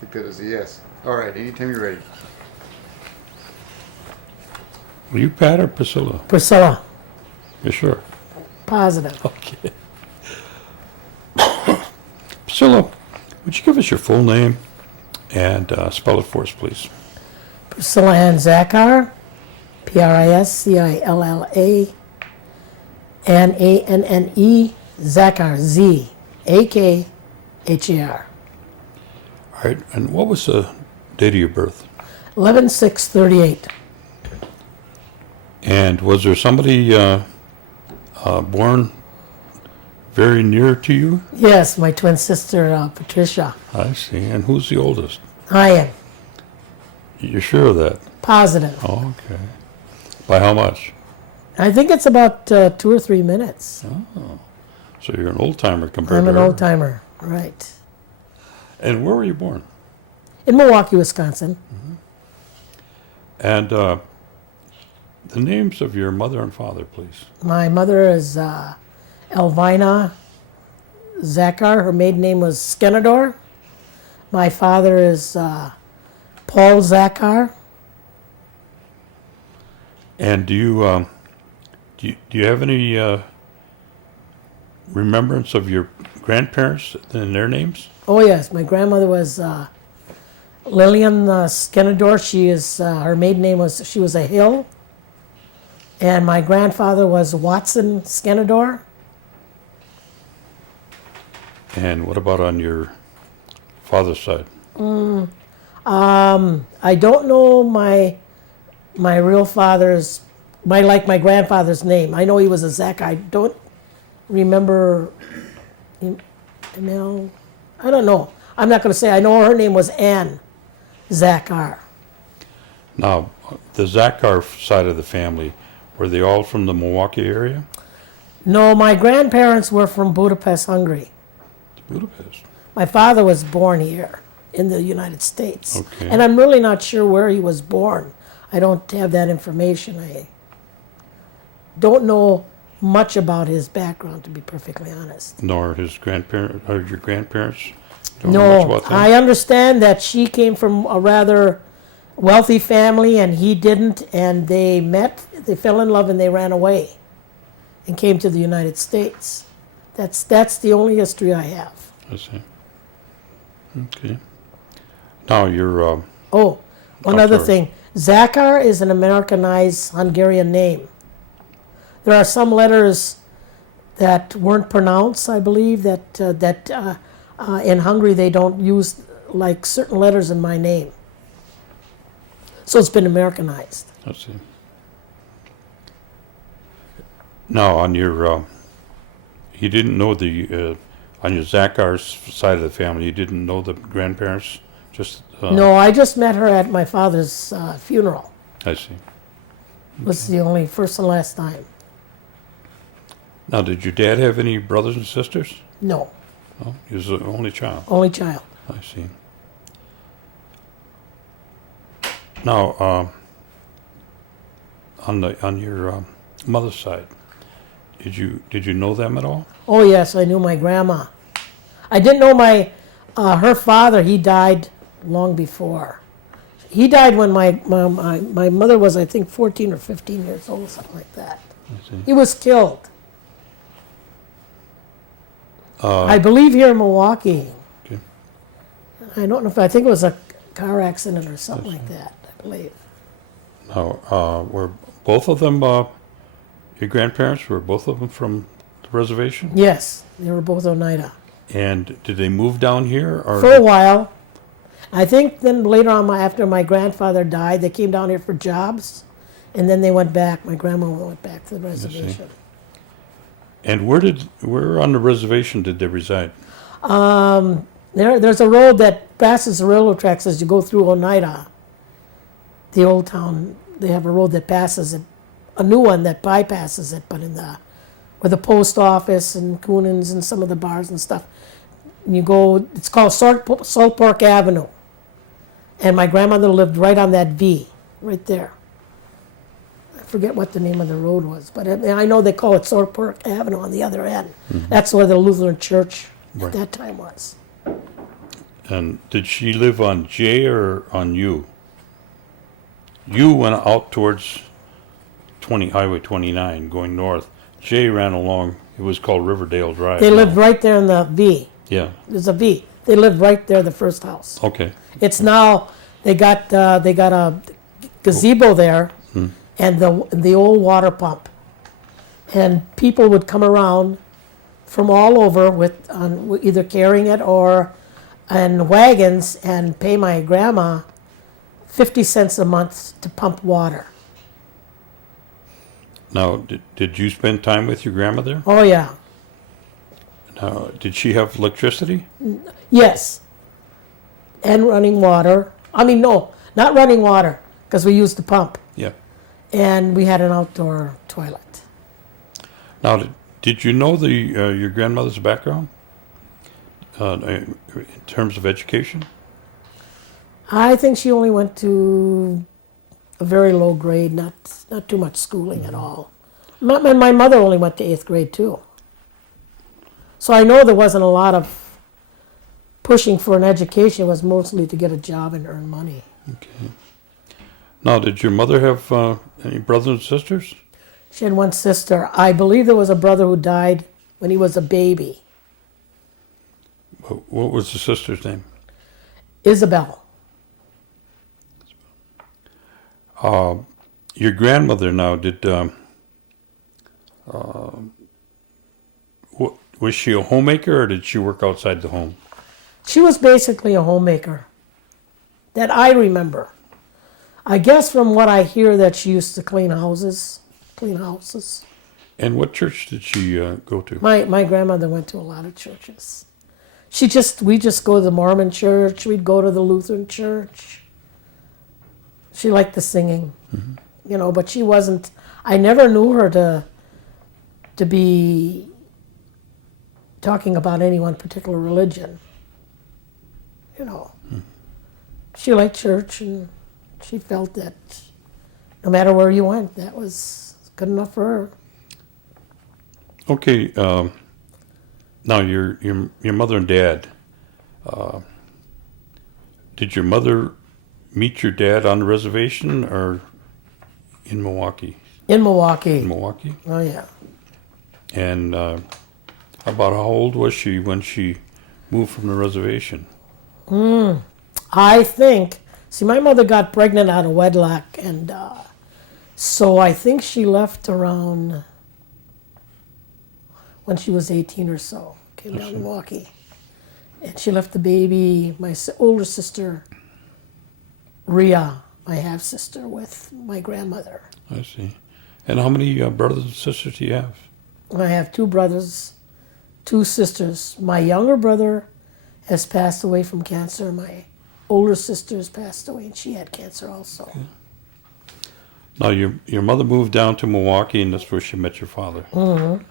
Take that as a yes. All right, anytime you're ready. Were you Pat or Priscilla? Pricilla. You sure? Positive. Okay. Priscilla, would you give us your full name and spell it for us, please? Pricilla Ann Zakhar. Pricilla Anne Zakhar. Zakhar. All right, and what was the date of your birth? 11/6/38. And was there somebody born very near to you? Yes, my twin sister, Patricia. I see. And who's the oldest? I am. You're sure of that? Positive. Oh, okay. By how much? I think it's about 2 or 3 minutes. Oh, so you're an old timer compared I'm to an her. old timer. Right. And where were you born? In Milwaukee, Wisconsin. And the names of your mother and father, please. My mother is Elvina Zakhar. Her maiden name was Skenador. My father is Paul Zakhar. And do you have any remembrance of your grandparents and their names? Oh yes, my grandmother was Lillian Skenador. She is her maiden name was she was a Hill. And my grandfather was Watson Skenador. And what about on your father's side? I don't know my real father's my grandfather's name. I know he was a Zach. I don't remember. Emil. I don't know. I'm not going to say. I know her name was Ann Zakhar. Now, the Zakhar side of the family, were they all from the Milwaukee area? No, my grandparents were from Budapest, Hungary. Budapest. My father was born here in the United States. Okay. And I'm really not sure where he was born. I don't have that information. I don't know much about his background, to be perfectly honest. Nor his grandparents, or your grandparents? Don't know much No, about them? I understand that she came from a rather wealthy family and he didn't, and they met, they fell in love and they ran away and came to the United States. That's the only history I have. I see. Okay. Now, you're... Oh, one I'm other sorry. thing. Zakhar is an Americanized Hungarian name. There are some letters that weren't pronounced, I believe, that in Hungary they don't use like certain letters in my name. So it's been Americanized. I see. Now, on your... you didn't know the... on your Zakhar's side of the family, you didn't know the grandparents? Just... No, I just met her at my father's funeral. I see. It was the only first and last time. Now, did your dad have any brothers and sisters? No, No, he was the only child. only child. I see. Now, on your mother's side, did you know them at all? Oh yes, I knew my grandma. I didn't know her father. He died long before. He died when my mother was, I think, 14 or 15 years old, something like that. I see. He was killed. I believe here in Milwaukee. Okay. I don't know if I think it was a car accident or something like that. I believe. Now, were both of them your grandparents? Were both of them from the reservation? Yes, they were both Oneida. And did they move down here, or For a while. I think then later on, after my grandfather died, they came down here for jobs, and then they went back. My grandma went back to the reservation. And where on the reservation did they reside? There's a road that passes the railroad tracks as you go through Oneida. The old town, they have a road that passes it, a new one that bypasses it, but where the post office and Coonan's and some of the bars and stuff. And you go, it's called Salt Pork Avenue. And my grandmother lived right on that V, right there. I forget what the name of the road was, but I know they call it Salt Pork Avenue on the other end. Mm-hmm. That's where the Lutheran church at that time was. And did she live on J or on U? U went out towards Highway 29 going north. J ran along, it was called Riverdale Drive. They now. lived right there in the V. Yeah, There's a V. They lived right there, the first house. okay. It's now, they got a gazebo there and the old water pump. And people would come around from all over with either carrying it or in wagons and pay my grandma 50 cents a month to pump water. Now, did you spend time with your grandmother? Oh, yeah. Now, did she have electricity? Yes. And running water. I mean, no, not running water, because we used the pump. Yeah. And we had an outdoor toilet. Now, did you know your grandmother's background in terms of education? I think she only went to a very low grade, not too much schooling at all. My mother only went to 8th grade, too. So I know there wasn't a lot of pushing for an education. It was mostly to get a job and earn money. Okay. Now, did your mother have any brothers and sisters? She had one sister. I believe there was a brother who died when he was a baby. What was the sister's name? Isabel. Your grandmother now, was she a homemaker or did she work outside the home? She was basically a homemaker that I remember. I guess from what I hear that she used to clean houses. And what church did she go to? My grandmother went to a lot of churches. We just go to the Mormon church. We'd go to the Lutheran church. She liked the singing, but she wasn't. I never knew her to be talking about any one particular religion. She liked church, and she felt that no matter where you went, that was good enough for her. Okay. Now your mother and dad. Did your mother meet your dad on the reservation or in Milwaukee? In Milwaukee. In Milwaukee. Oh yeah. And about how old was she when she moved from the reservation? I think. See, my mother got pregnant out of wedlock, and so I think she left around when she was 18 or so. Came down to Milwaukee, and she left the baby, my older sister, Rhea, my half sister, with my grandmother. I see. And how many brothers and sisters do you have? I have 2 brothers, 2 sisters. My younger brother has passed away from cancer. My older sister has passed away, and she had cancer also. Okay. Now, your mother moved down to Milwaukee, and that's where she met your father. Mm-hmm.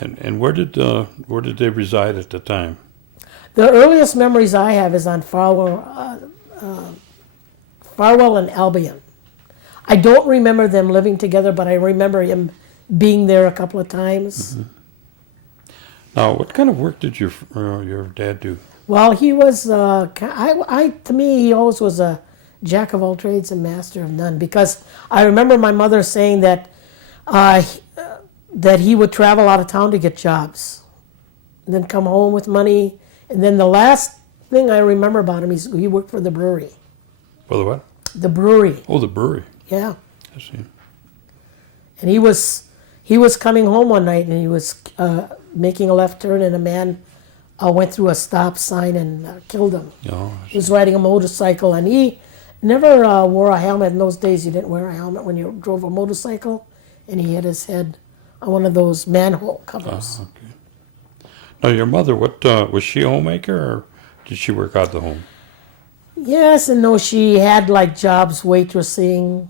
And where did they reside at the time? The earliest memories I have is on Farwell and Albion. I don't remember them living together, but I remember him being there a couple of times. Mm-hmm. Now, what kind of work did your dad do? Well, he was, to me, he always was a jack of all trades and master of none, because I remember my mother saying that that he would travel out of town to get jobs and then come home with money. And then the last thing I remember about him, he worked for the brewery. For the what? The brewery. Oh, the brewery. Yeah. I see. And he was coming home one night, and he was making a left turn, and a man went through a stop sign and killed him. Oh, He was riding a motorcycle, and he never wore a helmet. In those days, you didn't wear a helmet when you drove a motorcycle, and he hit his head on one of those manhole covers. Okay. Now, your mother, what was she a homemaker, or did she work out the home? Yes and no. She had like jobs waitressing.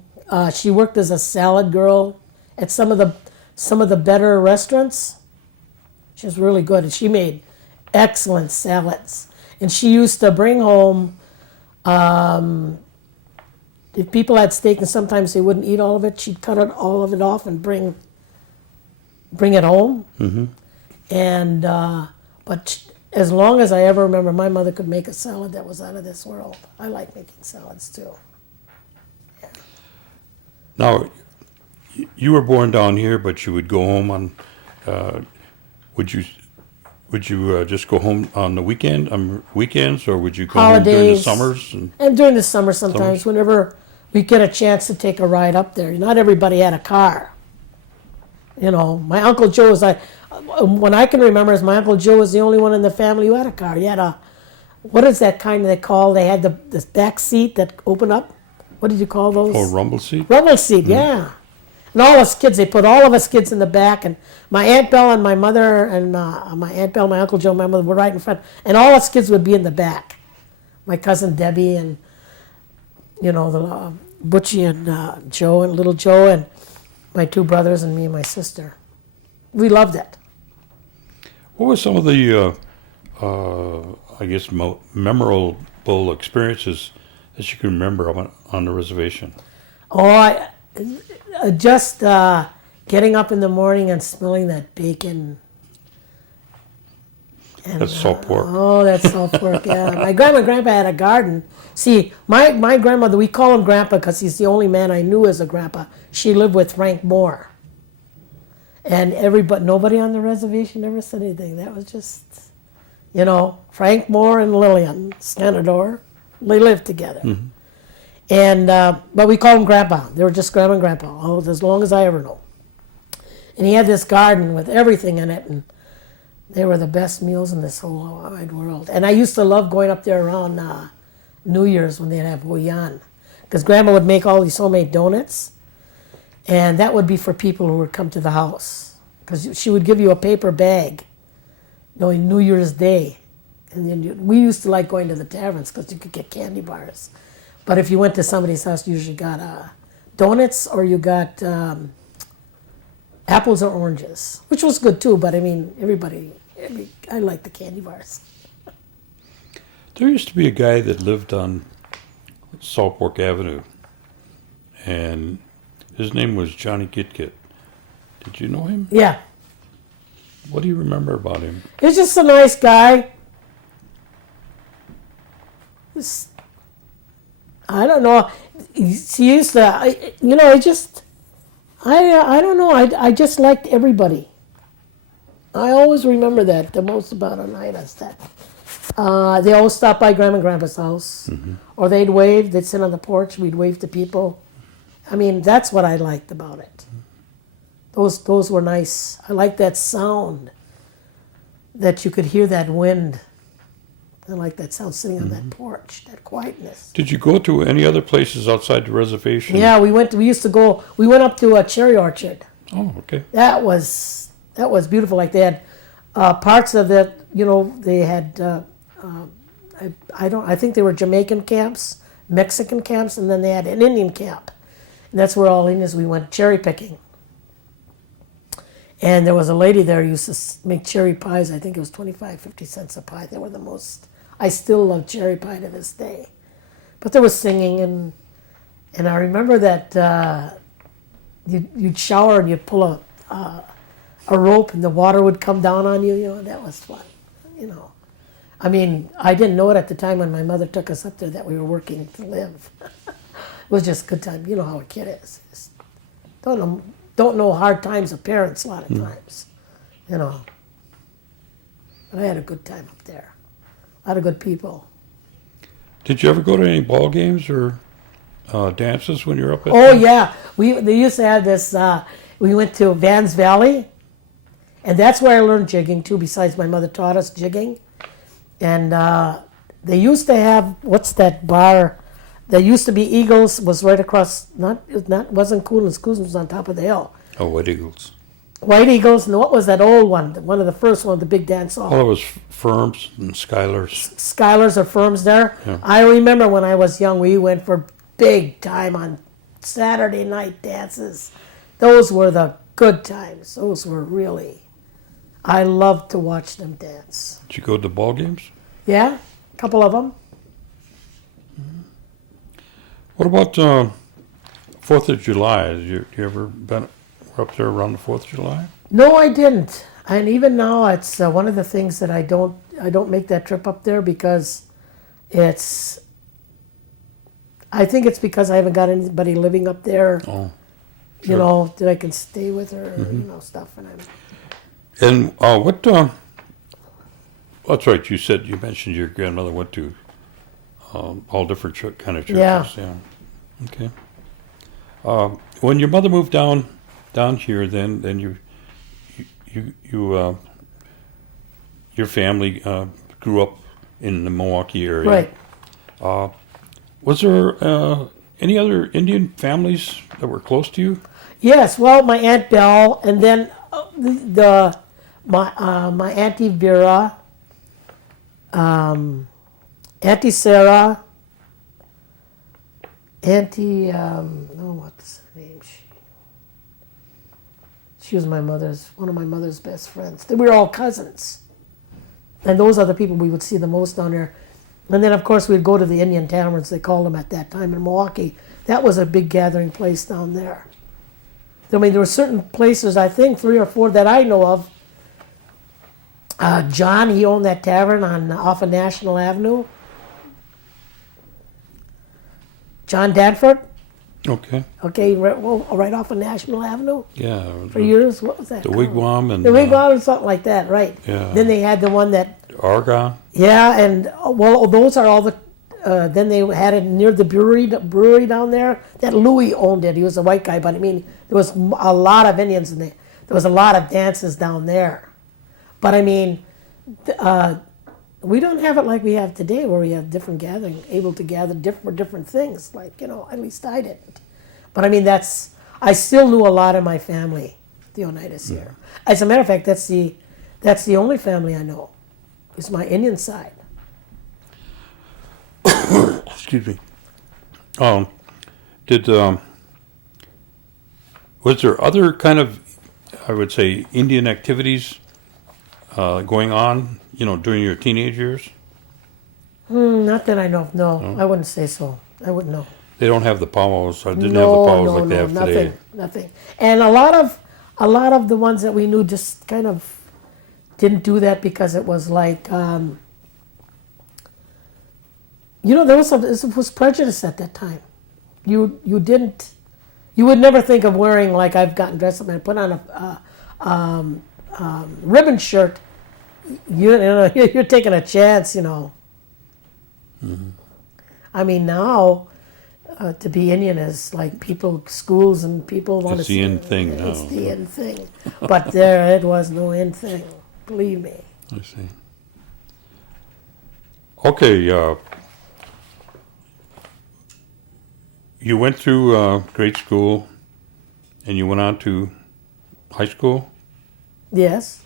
She worked as a salad girl at some of the better restaurants. She was really good, and she made excellent salads. And she used to bring home, if people had steak and sometimes they wouldn't eat all of it, she'd cut all of it off and bring it home. Mm-hmm. And but as long as I ever remember, my mother could make a salad that was out of this world. I like making salads too. Now, you were born down here, but you would go home on, would you just go home on the weekends, or would you go home during the Holidays. summers? And during the summer sometimes, whenever we get a chance to take a ride up there. Not everybody had a car. You know, my Uncle Joe was when I can remember, is my Uncle Joe was the only one in the family who had a car. He had a, what is that kind they call? They had the back seat that opened up. What did you call those? Oh, rumble seat? Rumble seat, yeah. And all us kids, they put all of us kids in the back, and my Aunt Belle and my mother and my Aunt Belle, my Uncle Joe, my mother were right in front, and all us kids would be in the back. My cousin Debbie and, you know, the Butchie and Joe and little Joe and my two brothers and me and my sister. We loved it. What were some of the, I guess, memorable experiences that you can remember on the reservation? Oh, just getting up in the morning and smelling that bacon. And, That's salt pork. Oh, that's salt pork, yeah. My grandma and grandpa had a garden. See, my grandmother, we call him grandpa because he's the only man I knew as a grandpa. She lived with Frank Moore. And nobody on the reservation ever said anything. That was just, you know, Frank Moore and Lillian Scanador. They lived together. Mm-hmm. And, but we called him grandpa. They were just grandma and grandpa, as long as I ever know. And he had this garden with everything in it, and they were the best meals in this whole wide world. And I used to love going up there around New Year's when they'd have Huyan, because Grandma would make all these homemade donuts, and that would be for people who would come to the house, because she would give you a paper bag, New Year's Day. And then we used to like going to the taverns because you could get candy bars. But if you went to somebody's house, you usually got donuts or you got apples or oranges, which was good too. But I mean, I like the candy bars. There used to be a guy that lived on Salt Fork Avenue, and his name was Johnny Gitkit. Did you know him? Yeah. What do you remember about him? He's just a nice guy. I don't know. He used to, I don't know. I just liked everybody. I always remember that the most about Oneida is that they always stopped by Grandma and Grandpa's house, mm-hmm. or they'd wave. They'd sit on the porch. We'd wave to people. I mean, that's what I liked about it. Those were nice. I liked that sound, that you could hear that wind. I like that sound sitting on that porch, that quietness. Did you go to any other places outside the reservation? Yeah, we went up to a cherry orchard. Oh, okay. That was beautiful. Like they had parts of it, they had, I think they were Jamaican camps, Mexican camps, and then they had an Indian camp. And that's where all Indians, we went cherry picking. And there was a lady there who used to make cherry pies. I think it was 25, 50 cents a pie. They were the most, I still love cherry pie to this day. But there was singing, and I remember that you'd shower and you'd pull a rope and the water would come down on you. That was fun, I mean, I didn't know it at the time when my mother took us up there that we were working to live. It was just a good time. You know how a kid is. Just don't know hard times of parents a lot of times, But I had a good time up there. A lot of good people. Did you ever go to any ball games or dances when you were up at yeah. They used to have this, we went to Vans Valley, and that's where I learned jigging too, besides my mother taught us jigging. And they used to have, what's that bar? There used to be Eagles, was right across, wasn't Coolins. Coolins was on top of the hill. Oh, White Eagles. White Eagles, and what was that old one? One of the first one, the big dance hall. Oh, it was Firms and Skylers. Skylers or Firms there. Yeah. I remember when I was young, we went for big time on Saturday night dances. Those were the good times. Those were really, I loved to watch them dance. Did you go to the ball games? Yeah, a couple of them. What about 4th of July? You ever been up there around the 4th of July? No, I didn't. And even now, it's one of the things that I don't make that trip up there because it's. I think it's because I haven't got anybody living up there. Oh, You sure. know, that I can stay with her, you know, stuff. And I'm. And what? That's right. You mentioned your grandmother went to all different kind of churches. Yeah. Okay. When your mother moved down here, then you your family grew up in the Milwaukee area. Right. Was there any other Indian families that were close to you? Yes. Well, my Aunt Belle, and then my Auntie Vera, Auntie Sarah, Auntie what's her name? She was one of my mother's best friends. We were all cousins, and those are the people we would see the most down there. And then, of course, we'd go to the Indian taverns, they called them at that time in Milwaukee. That was a big gathering place down there. I mean, there were certain places, I think 3 or 4 that I know of. John, he owned that tavern off of National Avenue. John Danford, Okay. okay, right off of National Avenue Yeah. for years. What was that The called? Wigwam and The Wigwam or something like that, right. Yeah. Then they had the one that, Argonne. yeah, and well, those are all the, then they had it near the brewery down there. That Louis owned it. He was a white guy, but I mean, there was a lot of Indians in there. There was a lot of dances down there. But I mean, we don't have it like we have today, where we have different gathering, able to gather different things. Like, you know, at least I didn't. But I mean, I still knew a lot of my family, the Oneidas here. As a matter of fact, that's the only family I know. It's my Indian side. Excuse me. Was there other kind of, I would say, Indian activities going on, you know, during your teenage years? Not that I know of. No, I wouldn't say so. I wouldn't know. They don't have the powwows. I didn't No, have the powwows no, like they no, have nothing, today. nothing. And a lot of the ones that we knew just kind of didn't do that because it was like, you know, it was prejudice at that time. You would never think of wearing, like I've gotten dressed up and put on a ribbon shirt. You know, you're taking a chance, you know. Mm-hmm. I mean, now to be Indian is like schools and people want to It's see. the in thing now. It's the in thing. But there, it was no in thing. Believe me. I see. Okay, you went through grade school, and you went on to high school. Yes.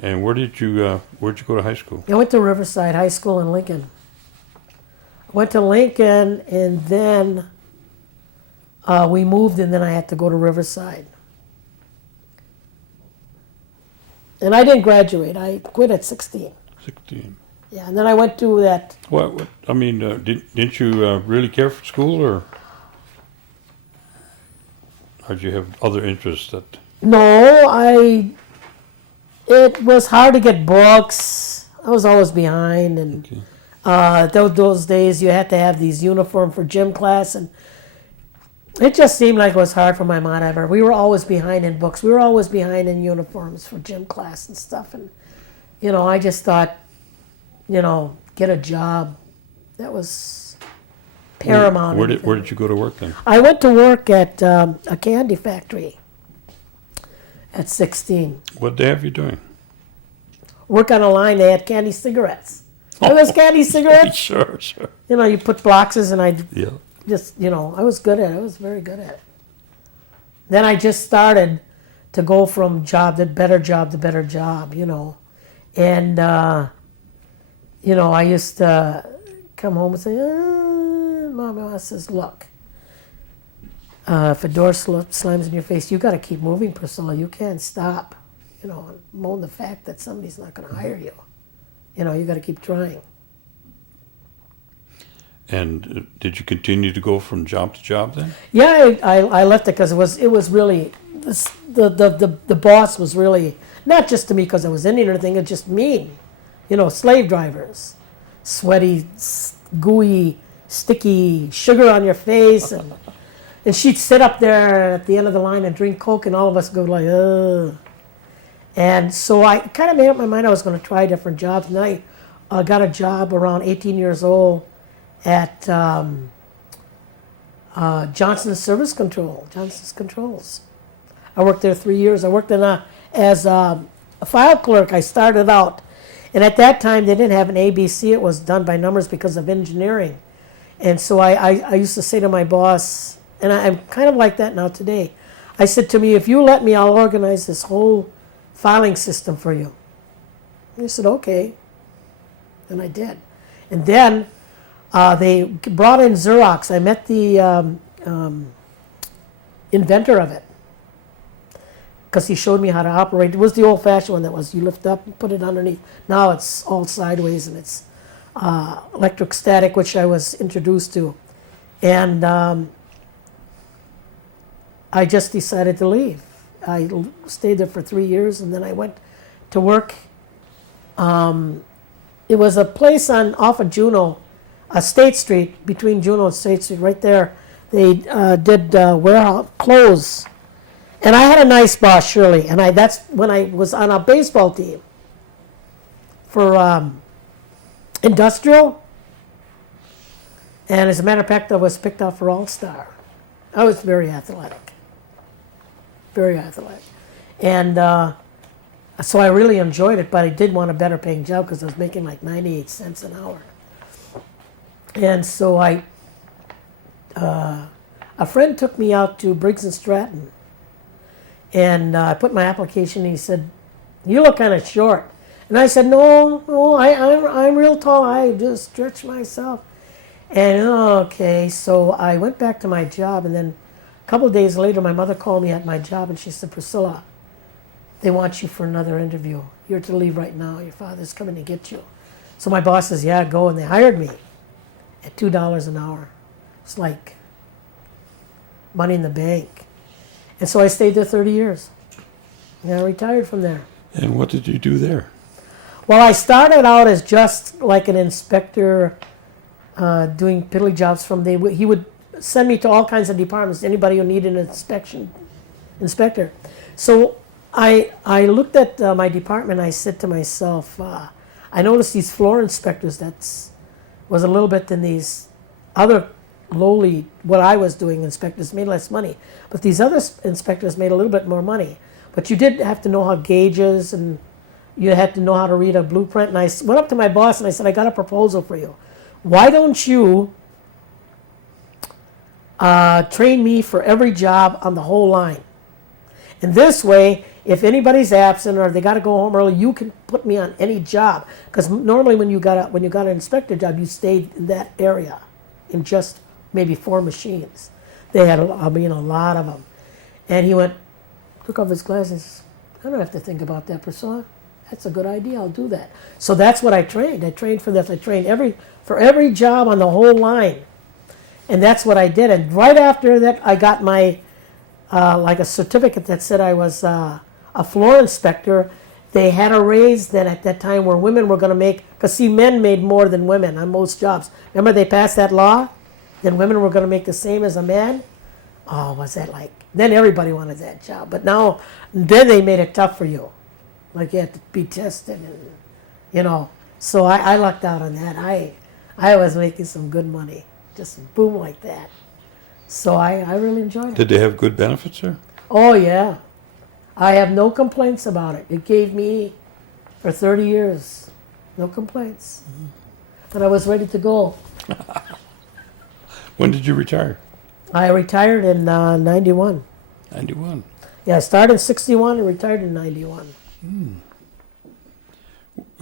And where'd you go to high school? I went to Riverside High School in Lincoln. Went to Lincoln, and then we moved, and then I had to go to Riverside. And I didn't graduate. I quit at 16. 16. Yeah, and then I went to that. What I mean, didn't you really care for school, or did you have other interests that? No, it was hard to get books. I was always behind, and Okay. those days you had to have these uniform for gym class, and it just seemed like it was hard for my mom. We were always behind in books. We were always behind in uniforms for gym class and stuff. And you know, I just thought, you know, get a job. That was paramount. Where did you go to work then? I went to work at a candy factory at 16. What they have you doing? Work on a line. They had candy cigarettes. Remember those candy cigarettes? Sure. You know, you put boxes, and I Yeah. just, you know, I was good at it. I was very good at it. Then I just started to go from better job to better job, you know. And, you know, I used to come home and say, Mama says, look, if a door slams in your face, you got to keep moving, Priscilla. You can't stop, you know, and moan the fact that somebody's not going to hire you. You know, you got to keep trying. And did you continue to go from job to job then? Yeah, I left it because it was really the boss was really, not just to me because I was Indian or anything, it's just mean. You know, slave drivers. Sweaty, gooey, sticky, sugar on your face. And she'd sit up there at the end of the line and drink Coke, and all of us go like, ugh. And so I kind of made up my mind I was going to try different jobs. And I got a job around 18 years old at Johnson's Service Control, Johnson's Controls. I worked there 3 years. I worked as a file clerk. I started out. And at that time, they didn't have an ABC. It was done by numbers because of engineering. And so I used to say to my boss, and I'm kind of like that now today, I said to me, if you let me, I'll organize this whole filing system for you. And he said, okay. And I did. And then they brought in Xerox. I met the inventor of it because he showed me how to operate. It was the old-fashioned one that was you lift up and put it underneath. Now it's all sideways and it's electric static, which I was introduced to. And I just decided to leave. I stayed there for 3 years, and then I went to work. It was a place off of Juneau, State Street, between Juneau and State Street, right there. They did warehouse clothes, and I had a nice boss, Shirley. And that's when I was on a baseball team for industrial. And as a matter of fact, I was picked out for All-Star. I was very athletic. Very athletic. And so I really enjoyed it, but I did want a better paying job because I was making like 98 cents an hour. And so a friend took me out to Briggs and Stratton. And I put my application and he said, you look kind of short. And I said, no, I'm real tall. I just stretch myself. And okay, so I went back to my job, and then a couple of days later, my mother called me at my job, and she said, Pricilla, they want you for another interview. You're to leave right now. Your father's coming to get you. So my boss says, yeah, go. And they hired me at $2 an hour. It's like money in the bank. And so I stayed there 30 years. And I retired from there. And what did you do there? Well, I started out as just like an inspector doing piddly jobs he would send me to all kinds of departments, anybody who needed an inspector. So I looked at my department, I said to myself, I noticed these floor inspectors was a little bit than these other lowly, what I was doing, inspectors made less money. But these other inspectors made a little bit more money. But you did have to know how gauges, and you had to know how to read a blueprint. And I went up to my boss and I said, I got a proposal for you. Why don't you train me for every job on the whole line? And this way, if anybody's absent or they got to go home early, you can put me on any job. Because normally when you got an inspector job, you stayed in that area in just maybe 4 machines. They had a lot of them. And he took off his glasses. I don't have to think about that, Pricilla. That's a good idea. I'll do that. So that's what I trained. I trained for this. I trained for every job on the whole line. And that's what I did. And right after that, I got my, like a certificate that said I was a floor inspector. They had a raise then at that time where women were going to make, because see, men made more than women on most jobs. Remember they passed that law? Then women were going to make the same as a man? Oh, was that like, then everybody wanted that job. But now, then they made it tough for you. Like you had to be tested and, So I lucked out on that. I was making some good money. Just boom like that. So I really enjoyed it. Did they have good benefits there? Oh, yeah. I have no complaints about it. It gave me, for 30 years, no complaints. And I was ready to go. When did you retire? I retired in 91. 91. Yeah, I started in 61 and retired in 91.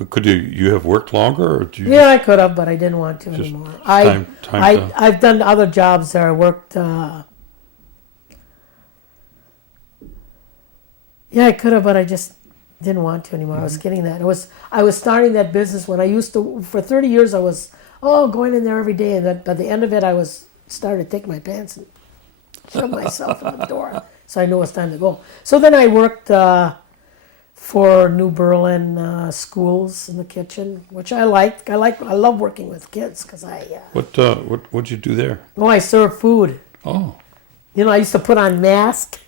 Could you have worked longer, or did you? Yeah, I could have, but I didn't want to anymore. I've done other jobs there. I worked. Yeah, I could have, but I just didn't want to anymore. I was getting that. I was starting that business when I used to. For 30 years, I was going in there every day, and by the end of it, I was starting to take my pants and shove myself in the door. So I knew it was time to go. So then I worked for New Berlin schools in the kitchen, which I liked. I love working with kids because What'd you do there? I served food. Oh, I used to put on masks.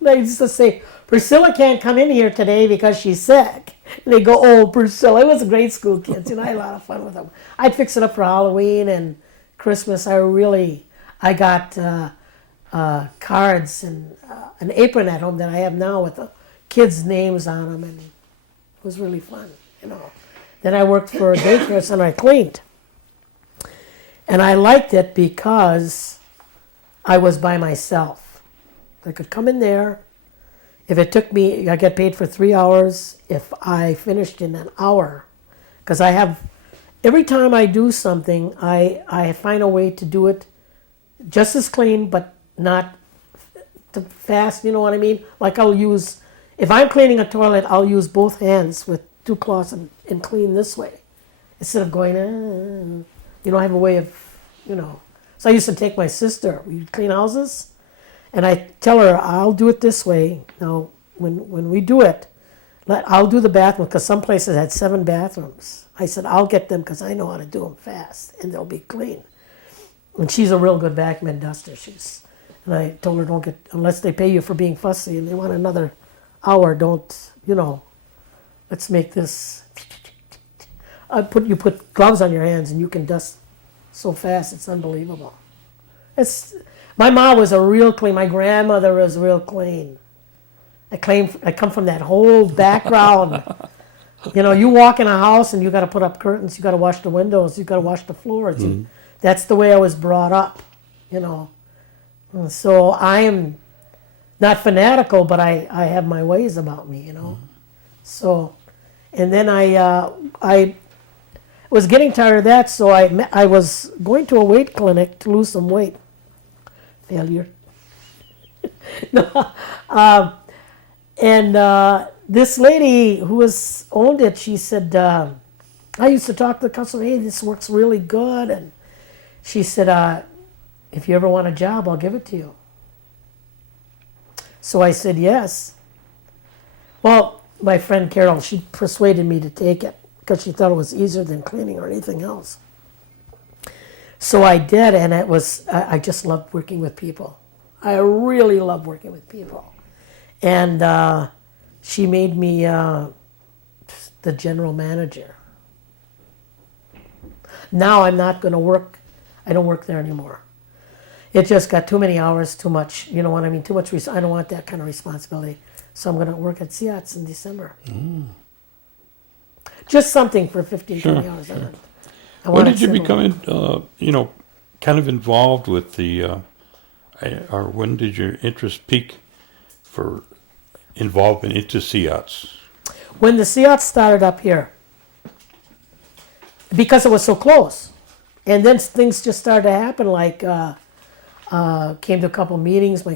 And I used to say, Priscilla can't come in here today because she's sick. And they go, oh, Priscilla. It was grade school kids. I had a lot of fun with them. I'd fix it up for Halloween and Christmas. I got cards and an apron at home that I have now with the kids' names on them. And it was really fun, Then I worked for a daycare center. I cleaned. And I liked it because I was by myself. I could come in there. If it took me, I get paid for 3 hours. If I finished in an hour, because every time I do something, I find a way to do it just as clean, but not too fast, you know what I mean? Like if I'm cleaning a toilet, I'll use both hands with 2 cloths and clean this way. Instead of going, I have a way of, So I used to take my sister, we'd clean houses, and I tell her, I'll do it this way. Now, when we do it, I'll do the bathroom, because some places had 7 bathrooms. I said, I'll get them because I know how to do them fast, and they'll be clean. And she's a real good vacuum and duster. And I told her, unless they pay you for being fussy and they want another hour, let's make this. You put gloves on your hands and you can dust so fast, it's unbelievable. My mom was a real clean. My grandmother was real clean. I come from that whole background. You walk in a house and you got to put up curtains. You got to wash the windows. You got to wash the floors. Mm-hmm. That's the way I was brought up. And so I am not fanatical, but I have my ways about me. Mm-hmm. So, and then I was getting tired of that. So I was going to a weight clinic to lose some weight. Failure. This lady who owned it, she said, I used to talk to the customer, hey, this works really good. And she said, if you ever want a job, I'll give it to you. So I said, yes. Well, my friend Carol, she persuaded me to take it because she thought it was easier than cleaning or anything else. So I did, and I just loved working with people. I really love working with people. And she made me the general manager. Now I'm not going to work. I don't work there anymore. It just got too many hours, too much, you know what I mean? Too much. I don't want that kind of responsibility. So I'm going to work at Seats in December. Mm. Just something for 15, 20 hours. Sure. When did you become, kind of involved with or when did your interest peak for involvement into Seats? When the Seats started up here, because it was so close. And then things just started to happen, like came to a couple meetings. My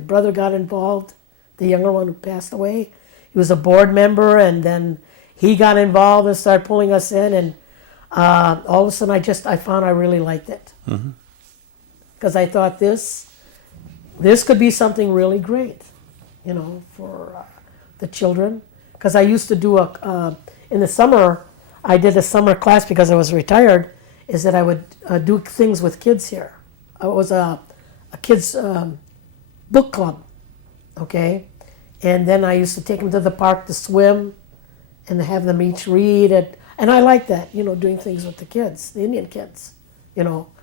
brother got involved, the younger one who passed away. He was a board member, and then he got involved and started pulling us in. And all of a sudden, I found I really liked it. Because I thought this could be something really great, for the children. Because I used to do in the summer, I did a summer class because I was retired, is that I would do things with kids here. It was a kids book club, okay? And then I used to take them to the park to swim and have them each read it. And I like that, doing things with the kids, the Indian kids,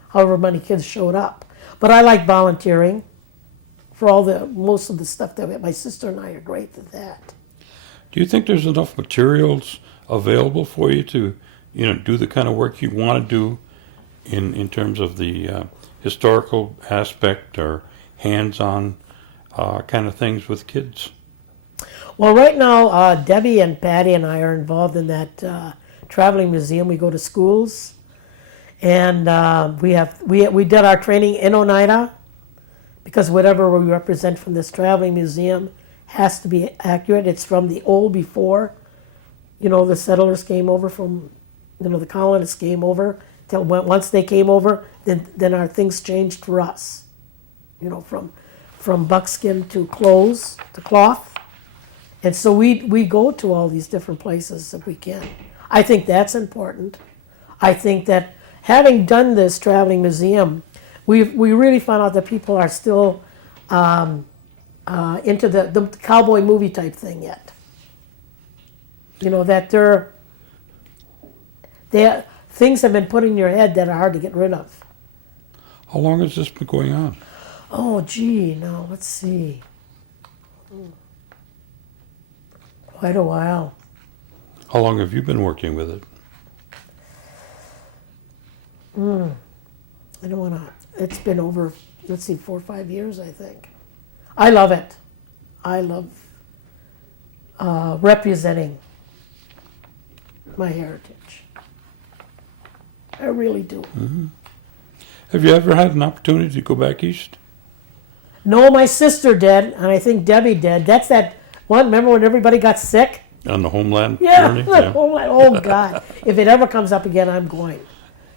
however many kids showed up. But I like volunteering for most of the stuff that my sister and I are great at that. Do you think there's enough materials available for you to, do the kind of work you want to do in terms of the historical aspect or hands-on kind of things with kids? Well, right now, Debbie and Patty and I are involved in that traveling museum. We go to schools, and we did our training in Oneida, because whatever we represent from this traveling museum has to be accurate. It's from the old before, the settlers came over from, the colonists came over. Till once they came over, then our things changed for us. From from buckskin to clothes, to cloth. And so we go to all these different places if we can. I think that's important. I think that having done this traveling museum, we really found out that people are still into the cowboy movie type thing yet. You know, that things have been put in your head that are hard to get rid of. How long has this been going on? Oh, gee, now let's see. Quite a while. How long have you been working with it? I don't want to. It's been over, let's see, 4 or 5 years, I think. I love it. I love representing my heritage. I really do. Have you ever had an opportunity to go back east? No, my sister did, and I think Debbie did. That's that one. Remember when everybody got sick? On the homeland Yeah. journey? Yeah. Oh, God. If it ever comes up again, I'm going.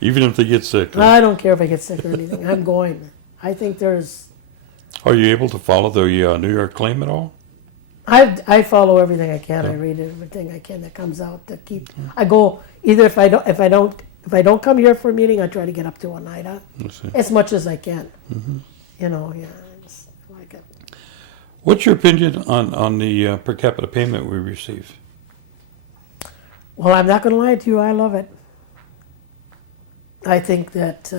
Even if they get sick? Huh? I don't care if I get sick or anything. I'm going. I think there's... Are you able to follow the New York claim at all? I follow everything I can. Yeah. I read everything I can that comes out to keep. I go either if I don't come here for a meeting, I try to get up to Oneida as much as I can. You know, yeah, it's like it. What's your opinion on the per capita payment we receive? Well, I'm not going to lie to you. I love it. I think that.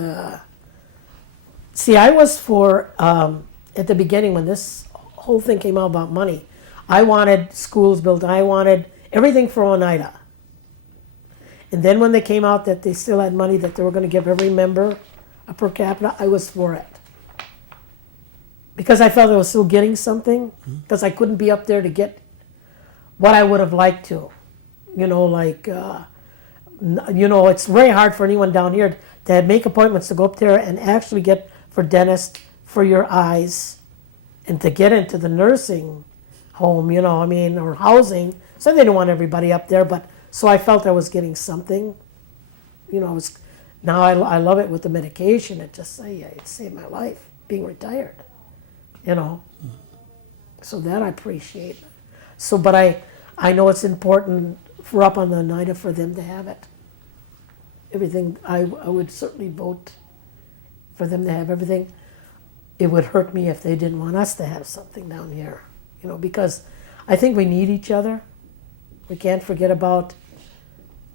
See, I was for at the beginning when this whole thing came out about money. I wanted schools built. I wanted everything for Oneida. And then when they came out that they still had money that they were going to give every member a per capita, I was for it. Because I felt I was still getting something, because I couldn't be up there to get what I would have liked to. You know, like, it's very hard for anyone down here to make appointments to go up there and actually get for dentist, for your eyes, and to get into the nursing home, or housing. So they didn't want everybody up there, but so I felt I was getting something. Now I love it with the medication. It just it saved my life being retired. So that I appreciate. So, but I know it's important for up on the Oneida for them to have it. Everything, I would certainly vote for them to have everything. It would hurt me if they didn't want us to have something down here, because I think we need each other. We can't forget about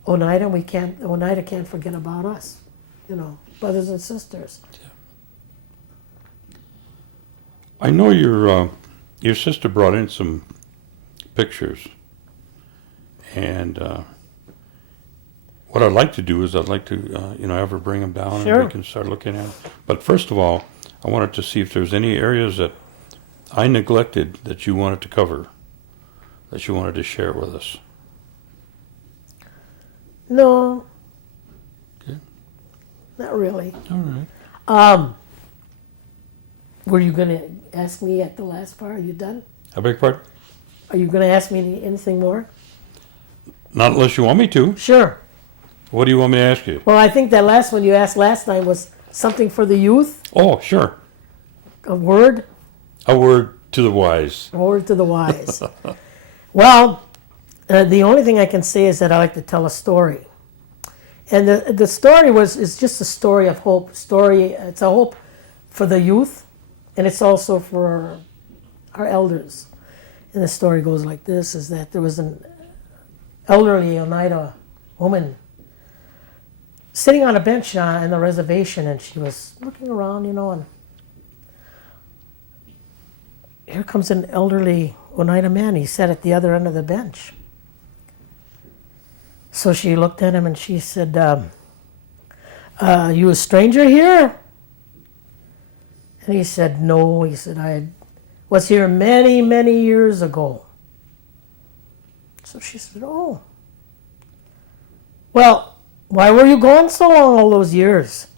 Oneida. Oneida can't forget about us, brothers and sisters. I know your sister brought in some pictures, and what I'd like to do is I'd like to have her bring them down Sure. and we can start looking at them. But first of all, I wanted to see if there's any areas that I neglected that you wanted to cover, that you wanted to share with us. No. Okay. Not really. All right. Were you going to ask me at the last part? Are you done? I beg your pardon? Are you going to ask me anything more? Not unless you want me to. Sure. What do you want me to ask you? Well, I think that last one you asked last time was something for the youth. Oh, sure. A word. A word to the wise. A word to the wise. Well, the only thing I can say is that I like to tell a story. And the story is just a story of hope. It's a hope for the youth, and it's also for our elders. And the story goes like this, is that there was an elderly Oneida woman sitting on a bench in the reservation, and she was looking around, and here comes an elderly Oneida man. He sat at the other end of the bench. So she looked at him and she said, you a stranger here? And he said, no. He said, I was here many, many years ago. So she said, oh. Well, why were you gone so long all those years?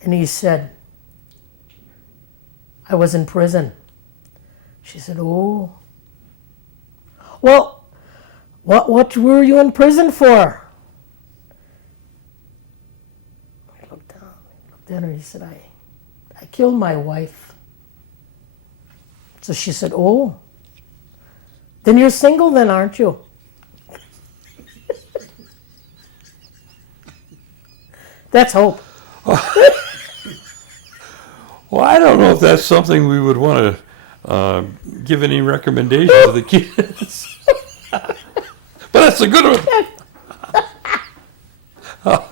And he said, I was in prison. She said, oh. Well, what were you in prison for? He looked down, he looked at her, he said, I killed my wife. So she said, oh, then you're single then, aren't you? That's hope. Well, I don't know if that's something we would want to give any recommendation to the kids. But that's a good one.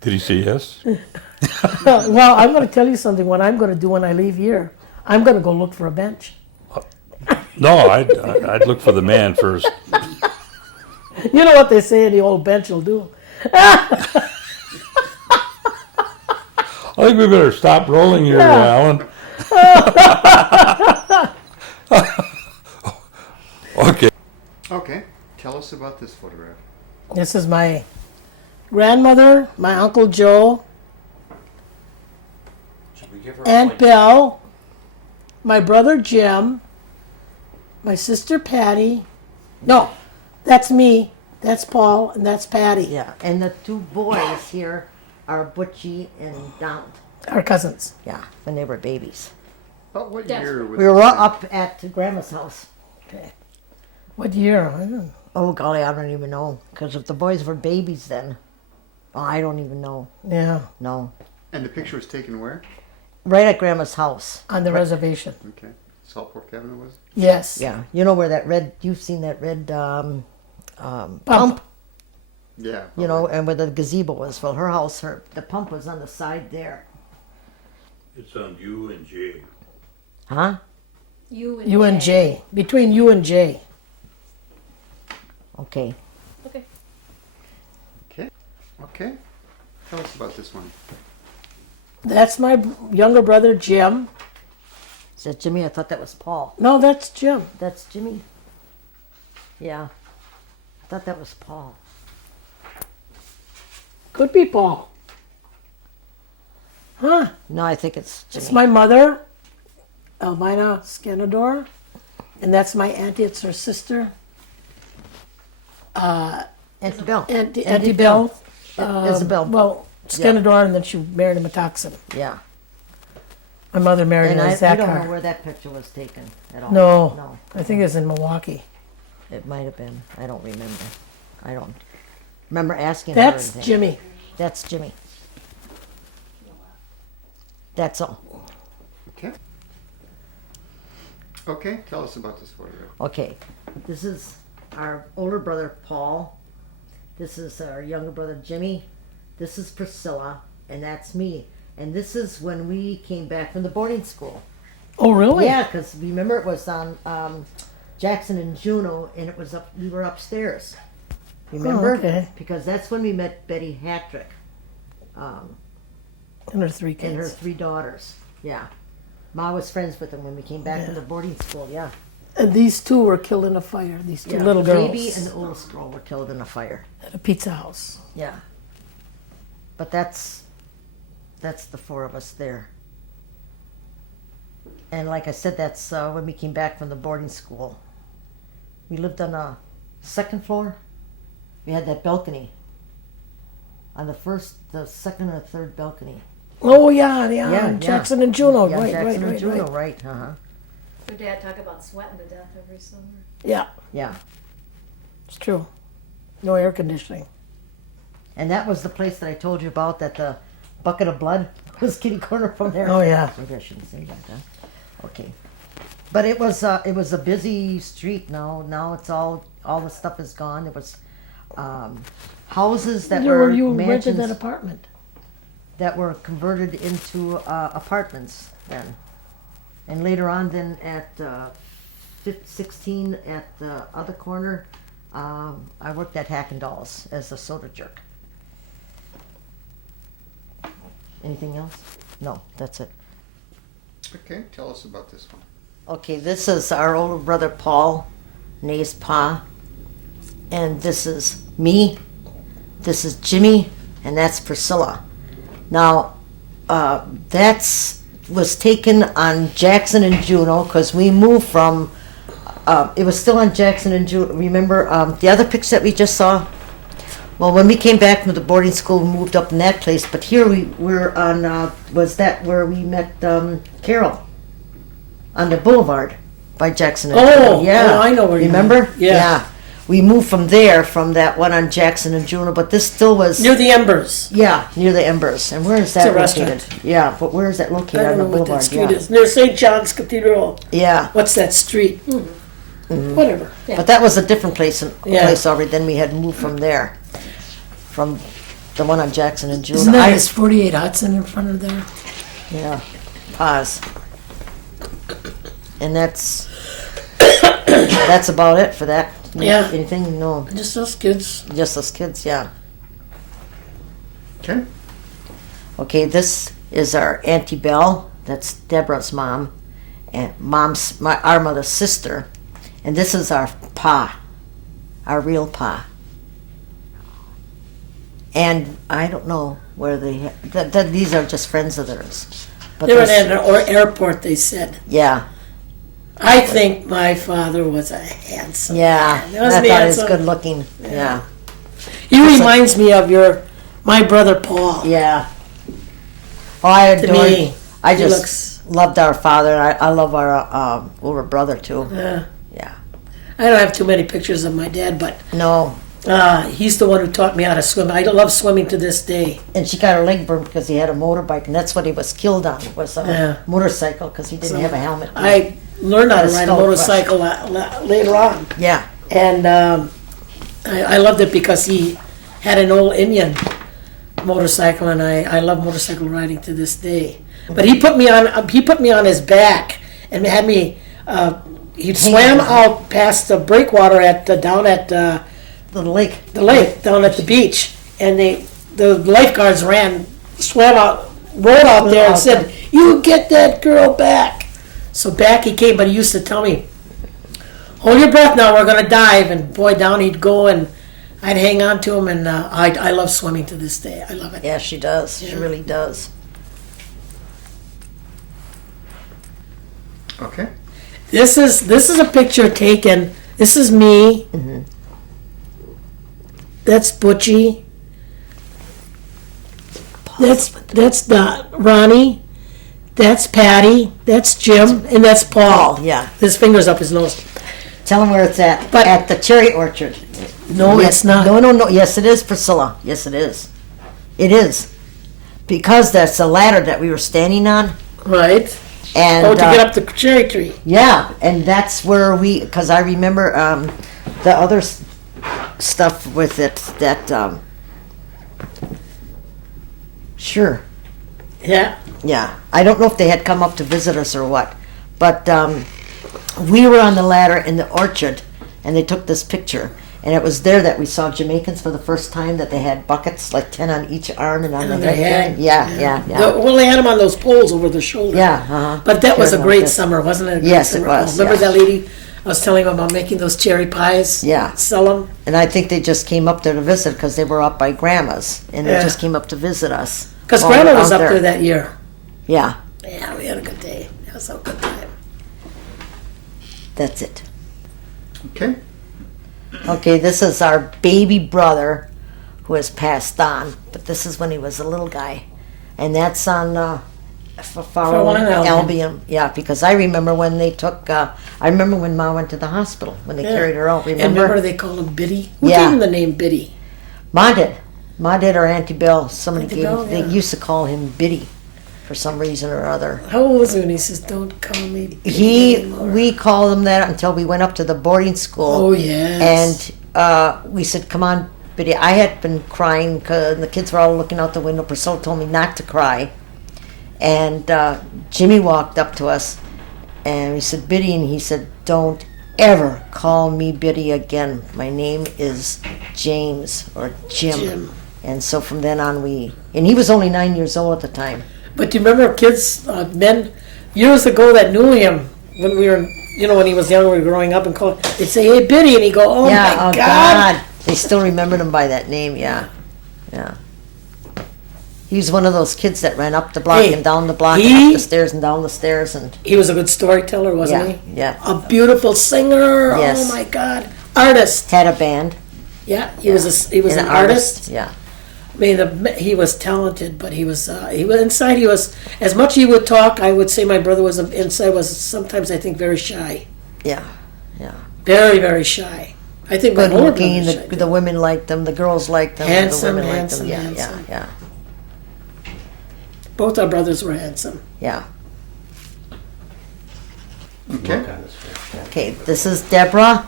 Did he say yes? Well, I'm going to tell you something. What I'm going to do when I leave here, I'm going to go look for a bench. No, I'd look for the man first. You know what they say, the old bench will do. I think we better stop rolling here, Alan. Okay. Okay. Tell us about this photograph. This is my grandmother, my Uncle Joe, Aunt Belle, my brother Jim, my sister Patty. No, that's me, that's Paul, and that's Patty. Yeah, and the two boys here are Butchie and Donald. Our cousins. Yeah, when they were babies. About what year was We were this? up at Grandma's house. Okay. What year? I don't know. Oh, golly, I don't even know. Because if the boys were babies then, oh, I don't even know. Yeah, No. And the picture was taken where? Right at Grandma's house. on the reservation. Okay. Saltport Cabinet was? Yes. Yeah, you know where that red, you've seen that red pump, Yeah. you know, and where the gazebo was. Well, her house, the pump was on the side there. It's on U and J. Huh? You U and J. Between U and J. Okay. Okay. Okay. Okay. Tell us about this one. That's my younger brother Jim. Is that Jimmy? I thought that was Paul. No, that's Jim. That's Jimmy? Yeah. I thought that was Paul. Could be Paul. Huh. No, I think it's Jimmy. It's my mother, Elvina Scanador, and that's my auntie. It's her sister, Auntie Bill. Auntie Bill. Isabel. Well, Scanador, and then she married a Metoxen. Yeah. My mother married And a I don't know Zakhar. where that picture was taken at all. No, No. I think it's in Milwaukee. It might have been. I don't remember. I don't remember asking her or That's anything. Jimmy. That's Jimmy. That's all. Okay. Okay. Tell us about this photograph. Okay. This is our older brother, Paul. This is our younger brother, Jimmy. This is Priscilla. And that's me. And this is when we came back from the boarding school. Oh, really? Yeah, because remember it was on Jackson and Juneau, and it was up. We were upstairs. Remember? okay. Because that's when we met Betty Hattrick And her three kids. and her 3 daughters. Yeah, Ma was friends with them when we came back Yeah. from the boarding school. Yeah, And these two were killed in a fire. These two yeah. little the girls baby and the oldest girl were killed in a fire. at a pizza house. Yeah, but that's the 4 of us there. And like I said, that's when we came back from the boarding school. We lived on the 2nd floor. We had that balcony. On the 1st, the 2nd, and the 3rd balcony. Oh yeah, yeah. Yeah, Jackson and Juneau. Yeah, right, Jackson right, and right, Juneau, right. right? Uh-huh. Your dad talk about sweating to death every summer. Yeah, Yeah. it's true. No air conditioning. And that was the place that I told you about, that the bucket of blood was kitty corner from there. Oh yeah. Maybe I shouldn't say that, huh? Okay. But it was a busy street now. Now it's all the stuff is gone. There was houses that were You mansions rented that apartment. that were converted into apartments then. And later on then at 16 at the other corner, I worked at Hackendall's as a soda jerk. Anything else? No, that's it. Okay. Tell us about this one. Okay, this is our older brother Paul, Nays Pa, and this is me, this is Jimmy, and that's Priscilla. Now, that's was taken on Jackson and Juneau because we moved from. It was still on Jackson and Juneau. Remember the other picture that we just saw? Well, when we came back from the boarding school, we moved up in that place. But here we were on. Was that where we met Carol? on the boulevard by Jackson and Oh, Juno. Yeah. oh, I know where you remember. mean. Yeah. We moved from there, from that one on Jackson and Juno, but this still was Near the Embers. yeah, near the Embers. And where is that It's a located? restaurant. Yeah, but where is that I located on don't the know what boulevard? that street is. Near St. John's Cathedral. Yeah. What's that street? Whatever. Yeah. But that was a different place Yeah. place already. Then we had moved from there, from the one on Jackson and Juno. Isn't that his 48 Hudson in front of there? Yeah. Pause. And that's about it for that. Yeah. Anything? No. Just us kids. Just us kids. Yeah. Okay. Okay. This is our Auntie Belle. That's Deborah's mom, and our mother's sister, and this is our pa, our real pa. And I don't know where these are just friends of theirs. But They were there's- at an airport, they said. yeah. I think my father was a handsome Yeah, man. I Wasn't he thought he was handsome? good looking. Yeah, He reminds me of my brother Paul. yeah. Oh, I To adored. me, I he just looks- loved our father. I love our older brother too. Yeah. Yeah. I don't have too many pictures of my dad, but No, he's the one who taught me how to swim. I love swimming to this day. and she got her leg burned because he had a motorbike, and that's what he was killed on. Was a Yeah. motorcycle because he didn't So, have a helmet. I learned how to Had a ride a skull motorcycle later on. Yeah. And I loved it because he had an old Indian motorcycle, and I love motorcycle riding to this day. But he put me on his back and had me. He swam out past the breakwater down at The lake. the lake, down at the beach, and the lifeguards swam out, rowed out there, and said, "You get that girl back." So back he came, but he used to tell me, "Hold your breath now, we're gonna dive." And boy, down he'd go, and I'd hang on to him, and I love swimming to this day. I love it. Yeah, she does. She Yeah. really does. Okay. This is a picture taken. This is me. That's Butchie. That's Ronnie. That's Patty. That's Jim, and that's Paul. Yeah. His fingers up his nose. Tell him where it's at. But- At the cherry orchard. No, Yes, it's not. No. Yes, it is, Priscilla. Yes, it is. It is. Because that's the ladder that we were standing on. Right. And Oh, to get up the cherry tree. yeah, and that's where because I remember the other stuff with it that, sure. Yeah. Yeah, I don't know if they had come up to visit us or what, but we were on the ladder in the orchard, and they took this picture, and it was there that we saw Jamaicans for the first time, that they had buckets, like 10 on each arm and on the On their head. head. Yeah. Well, they had them on those poles over their shoulder. Yeah, uh-huh. But that was a Sure, great yes. summer, wasn't it? A great Yes, it summer? was, Remember yeah. that lady? I was telling him about making those cherry pies. Yeah. Sell them. And I think they just came up there to visit because they were up by Grandma's, and they Yeah. just came up to visit us. Because while we Grandma were was out up there that year. Yeah, Yeah, we had a good day. It was a good time. that's it. Okay. Okay, this is our baby brother who has passed on, but this is when he was a little guy. And that's on Farwell and Albion. Albion. Yeah, because I remember when they took, I remember when Ma went to the hospital, when they Yeah. carried her out, And remember? remember they called him Biddy? Who Yeah. gave him the name Biddy? Ma did. Ma did, or Auntie Bill. Somebody Auntie gave Bill, him, they yeah. used to call him Biddy for some reason or other. How old was he when he says, "Don't call me Biddy anymore"? We called him that until we went up to the boarding school. Oh, yes. And we said, "Come on, Biddy." I had been crying because the kids were all looking out the window. Priscilla told me not to cry. And Jimmy walked up to us, and we said, "Biddy," and he said, "Don't ever call me Biddy again. My name is James or Jim." Jim. And so from then on, and he was only 9 years old at the time. But do you remember kids, men, years ago that knew him when we were, when he was young, we were growing up and called, they'd say, "Hey, Biddy," and he'd go, "Oh, Yeah, my oh God. They still remembered him by that name, yeah. He was one of those kids that ran up the block Hey, and down the block and he- up the stairs and down the stairs and He was a good storyteller, wasn't he? yeah. A beautiful singer. Yes. Oh, my God. Artist. Had a band. Yeah, he was an artist. Yeah. I mean, he was talented, but he was inside. He was as much he would talk. I would say my brother was inside was sometimes I think very shy, Yeah, yeah. very very shy. I think my Good older looking. brother was shy, The women liked them. The girls liked them. Handsome, the women handsome, liked them. Yeah, handsome. yeah, Both our brothers were handsome. yeah, Okay. yeah. Okay, this is Deborah,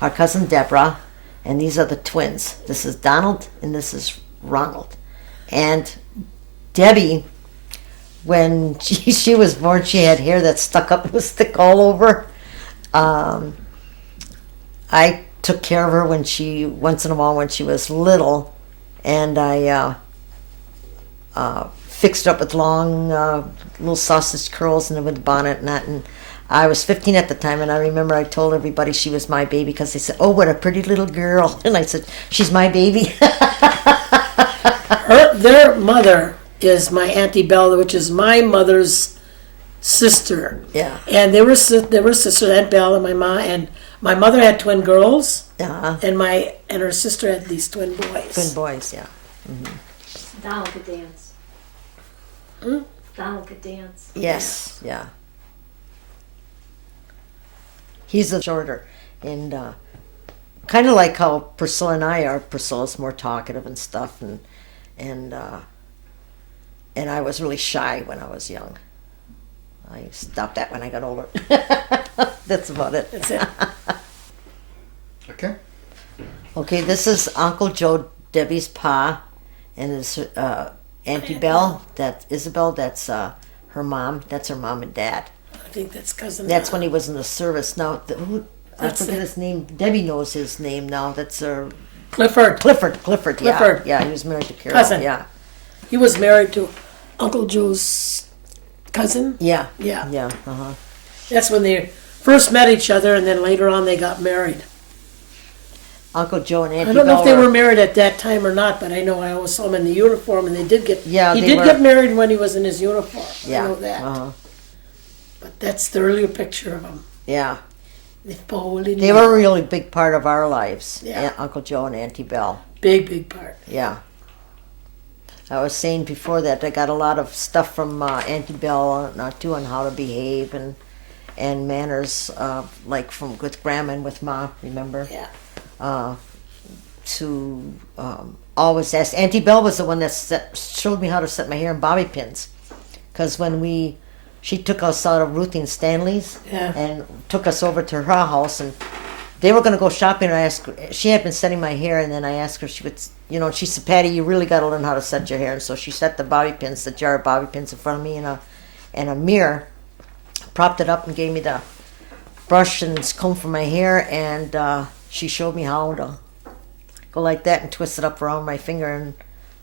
our cousin Deborah, and these are the twins. This is Donald and this is Ronald. And Debbie, when she was born, she had hair that stuck up, it was thick all over. I took care of her once in a while when she was little, and I fixed her up with long little sausage curls and with a bonnet and that. And I was 15 at the time, and I remember I told everybody she was my baby because they said, "Oh, what a pretty little girl," and I said, "She's my baby." Their mother is my Auntie Belle, which is my mother's sister. Yeah. And they were sisters, Aunt Belle and my mom, and my mother had twin girls, Uh-huh. and her sister had these twin boys. Twin boys, yeah. Donald could dance. Donald could dance. Yes, yeah. He's a shorter, and kind of like how Priscilla and I are. Priscilla's more talkative and stuff, and I was really shy when I was young. I stopped that when I got older. That's about it. That's it. Okay. Okay, this is Uncle Joe, Debbie's pa, and his Auntie Belle. That's Isabel. That's her mom. That's her mom and dad. I think that's cousin. That's when he was in the service. Now, I That's forget it. his name. Debbie knows his name now. That's Clifford. Clifford. Yeah, Clifford. yeah. He was married to Carol. Cousin. Yeah, He was married to Uncle Joe's cousin. yeah, Yeah. yeah. Uh-huh. That's when they first met each other, and then later on they got married. Uncle Joe and Auntie I don't know if they Belle were married at that time or not, but I know I always saw him in the uniform, and they did get. Yeah, he they did were. get married when he was in his uniform. Yeah, I know that. Uh-huh. But that's the earlier picture of him. Yeah. They They were a really big part of our lives. Yeah. Uncle Joe and Auntie Belle. big part. Yeah. I was saying before that I got a lot of stuff from Auntie Belle too on how to behave and manners, like from with Grandma and with Ma. Remember? Yeah. To always ask. Auntie Belle was the one that showed me how to set my hair in bobby pins, because when she took us out of Ruthie and Stanley's Yeah. and took us over to her house, and they were going to go shopping. And I asked her, she had been setting my hair, and then I asked her, she said, "Patty, you really got to learn how to set your hair." And so she set the bobby pins, the jar of bobby pins in front of me, and a mirror, propped it up and gave me the brush and comb for my hair, and she showed me how to go like that and twist it up around my finger, and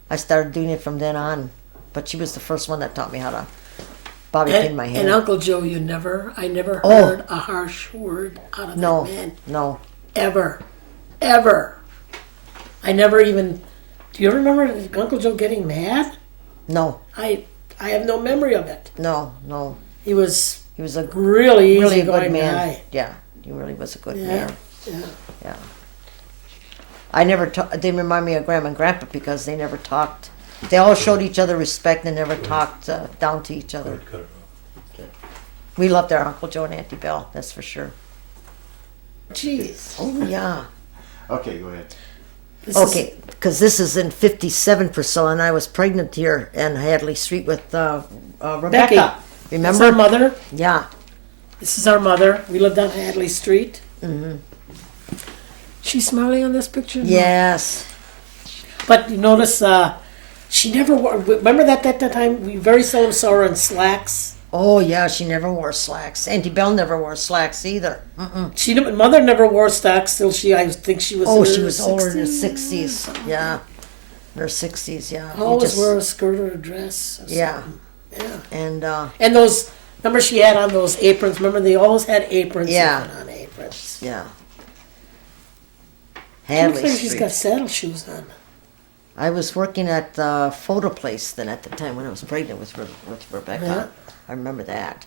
I started doing it from then on. But she was the first one that taught me how to bobby pin my hair. And Uncle Joe, I never Oh. heard a harsh word out of No, that man. no. Ever. I never even. Do you remember Uncle Joe getting mad? No, I have no memory of it. no. He was He was a really really good easygoing man. guy. Yeah, he really was a good Yeah. man. Yeah. Yeah. I never they remind me of Grandma and Grandpa because they never talked. They all showed each other respect and never talked down to each other. We loved our Uncle Joe and Auntie Belle, that's for sure. Jeez. Oh, yeah. Okay, go ahead. This is- Okay, because this is in 57, Priscilla, and I was pregnant here in Hadley Street with Rebecca. Becky. That's Remember? our mother. Yeah. This is our mother. We lived on Hadley Street. Mm-hmm. She's smiling on this picture? No. Yes. But you notice she never wore. Remember that at that time? We very seldom saw her in slacks. Oh, yeah, she never wore slacks. Auntie Belle never wore slacks either. Mother never wore slacks till I think she was. Oh, in she her was older in her 60s. 60s. Yeah. In her 60s, yeah. You Always just- wear a skirt or a dress. Or Yeah. something. Yeah. And, And those. Remember she had on those aprons. Remember they always had aprons. Yeah. They put on aprons. yeah. She Hadley looks like she's Street. got saddle shoes on. I was working at the photo place then at the time when I was pregnant with Rebecca. Yeah. I remember that.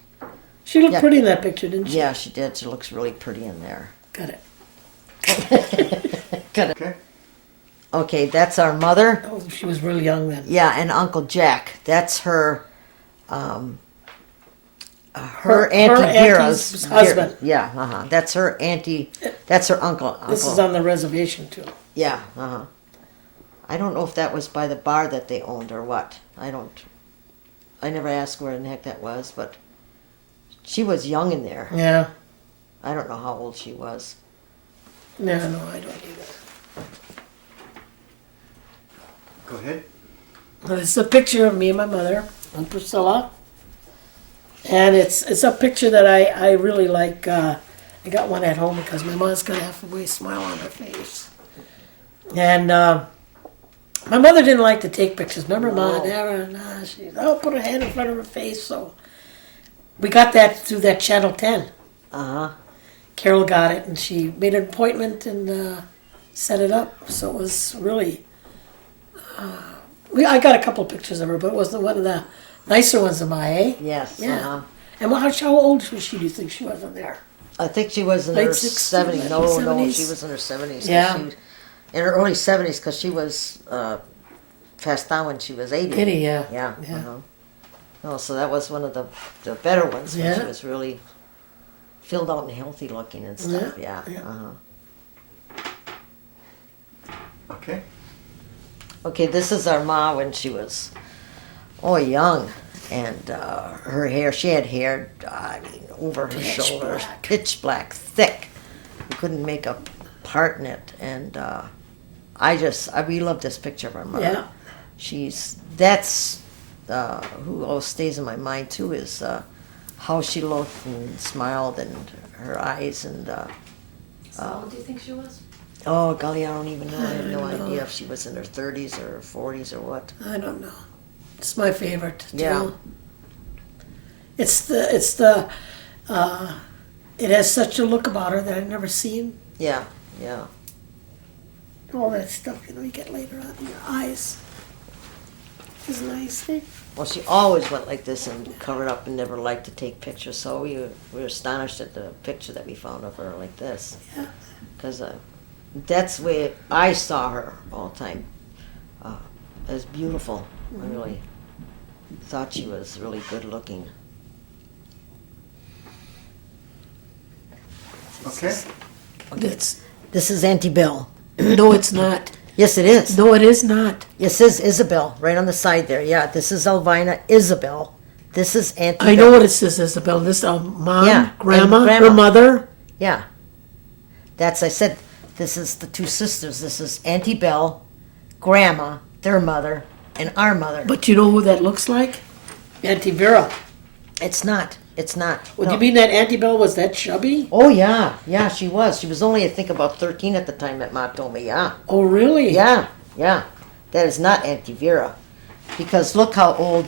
She looked Yeah. pretty in that picture, didn't she? Yeah, she did. She looks really pretty in there. Got it. Got it. Okay. Okay, that's our mother. Oh, she was really young then. Yeah, and Uncle Jack. That's her. Her Her Auntie auntie's Vera's husband. Yeah, That's her auntie. That's her uncle. This is on the reservation too. Yeah, I don't know if that was by the bar that they owned or what. I never asked where in the heck that was, but she was young in there. Yeah. I don't know how old she was. No, I don't either. Go ahead. But it's a picture of me and my mother and Priscilla. And it's a picture that I really like. I got one at home because my mom's got a halfway smile on her face. And my mother didn't like to take pictures. Remember, Ma? Never. Nah, she put her hand in front of her face. So we got that through that Channel 10. Carol got it, and she made an appointment and set it up. So it was really. I got a couple of pictures of her, but it wasn't one of the nicer ones of my, eh? Yes. Yeah. And how old was she? Do you think she was in there? I think she was in Late her 60s, 70s. late No, 70s? she was in her 70s. Yeah. In her early 70s, because she was passed on when she was 80. Kitty, yeah. Yeah. Yeah. No, so that was one of the better ones when Yeah. she was really filled out and healthy looking and stuff. Yeah. Yeah. Okay. Okay, this is our ma when she was, young. And her hair, she had hair, over her shoulders, black. pitch black, thick. You couldn't make a part in it. And we love this picture of our mother. Yeah. That's who always stays in my mind too, is how she looked and smiled and her eyes and, How old do you think she was? oh golly, I don't even know. I have no I don't know. idea if she was in her 30s or 40s or what. I don't know. It's my favorite too. Yeah. It has such a look about her that I've never seen. Yeah. All that stuff, you get later on in your eyes. It's nice, eh? Well, she always went like this and covered up and never liked to take pictures. So we were astonished at the picture that we found of her like this. Yeah. Because that's the way I saw her all the time. As beautiful. I really thought she was really good looking. Okay. It's, This is Auntie Bill. no, it's not. Yes, it is. No, it is not. Yes, it says Isabel right on the side there. Yeah, this is Elvina Isabel. This is Auntie I Bill. know what it says, Isabel. This mom, Yeah, grandma, and grandma. her mother. Yeah. I said, this is the two sisters. This is Auntie Belle, Grandma, their mother, and our mother. But you know who that looks like? Auntie Vera. It's not. Would No. you mean that Auntie Belle was that chubby? Oh, yeah. Yeah, she was. She was only, I think, about 13 at the time that Ma told me. Yeah. Oh, really? Yeah. That is not Auntie Vera. Because look how old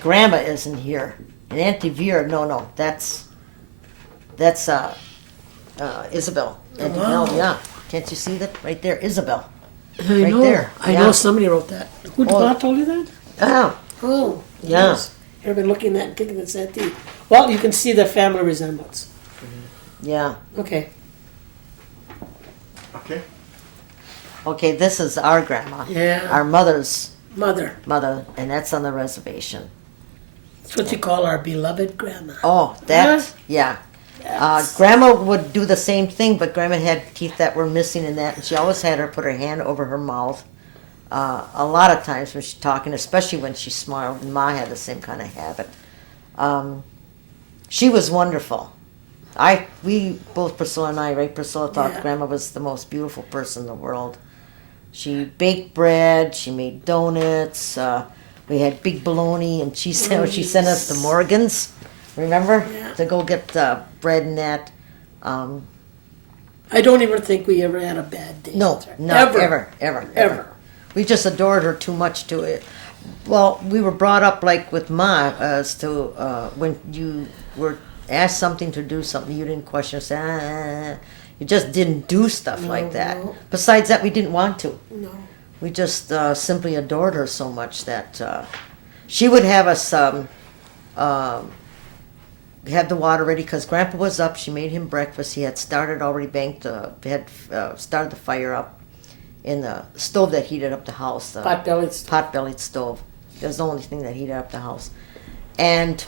Grandma is in here. And Auntie Vera, no. That's Isabel. Auntie Wow. Belle, yeah. Can't you see that? Right there, Isabel. I Right know. there. I Yeah. know somebody wrote that. Who Oh. told you that? Ah, Oh. Yeah. Yes. You've been looking at that and thinking it's Auntie. Well, you can see the family resemblance. yeah. Okay. Okay. Okay, this is our grandma. Yeah. Our mother's Mother. mother, and that's on the reservation. That's what you call our beloved grandma. Oh, yeah. Grandma would do the same thing, but Grandma had teeth that were missing in that, and she always had her put her hand over her mouth. A lot of times when she's talking, especially when she smiled, and Ma had the same kind of habit. She was wonderful. We both, Priscilla and I, right? Priscilla thought Yeah. Grandma was the most beautiful person in the world. She baked bread. She made donuts. We had big bologna, and she sent us to Morgan's. Remember, Yeah. to go get bread and that. I don't even think we ever had a bad day. No, with her. no, ever. Ever. We just adored her too much to it. Well, we were brought up like with Ma as to when you were asked something to do something, you didn't question. Say, you just didn't do stuff like that. no. Besides that, we didn't want to. No. We just simply adored her so much that she would have us have the water ready because Grandpa was up. She made him breakfast. He had started already started the fire up, in the stove that heated up the house. The Pot-bellied. pot-bellied stove. It was the only thing that heated up the house. And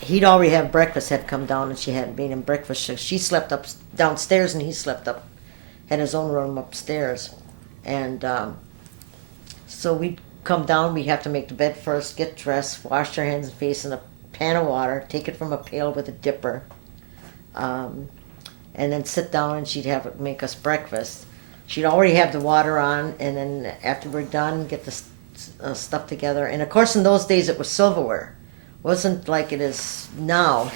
he'd already have breakfast, had come down, and she hadn't been in breakfast. So she slept up downstairs, and he slept up, had his own room upstairs. And so we'd come down, we'd have to make the bed first, get dressed, wash our hands and face in a pan of water, take it from a pail with a dipper, and then sit down, and she'd make us breakfast. She'd already have the water on, and then after we're done, get the stuff together. And of course, in those days, it was silverware. It wasn't like it is now,